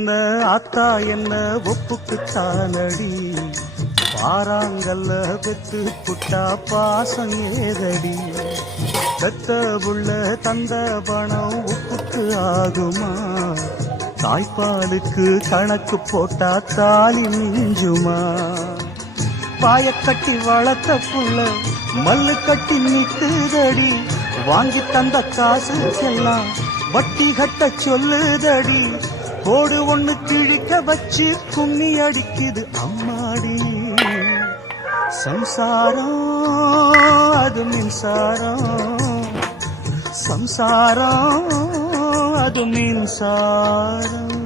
என்ன ஆத்தா என்ன ஒப்புக்கு தானடி பாராங்கல்ல பெத்து புட்டா பாசம் ஏதடி பெத்த புள்ள தந்த பணம் உப்புக்கு ஆகுமா தாய்ப்பாலுக்கு கணக்கு போட்டா தாலி மிஞ்சுமா பாயக்கட்டி வளர்த்த புள்ள மல்லு கட்டி நிக்குதடி வாங்கி தந்த காசுக்கெல்லாம் வட்டி கட்ட சொல்லுதடி கோடு ஒண்ணு கிழிக்க வச்சு கும்மி அடிக்குது அம்மாடி சம்சாரம் அது மின்சாரம் சம்சாரம் அது மின்சாரம்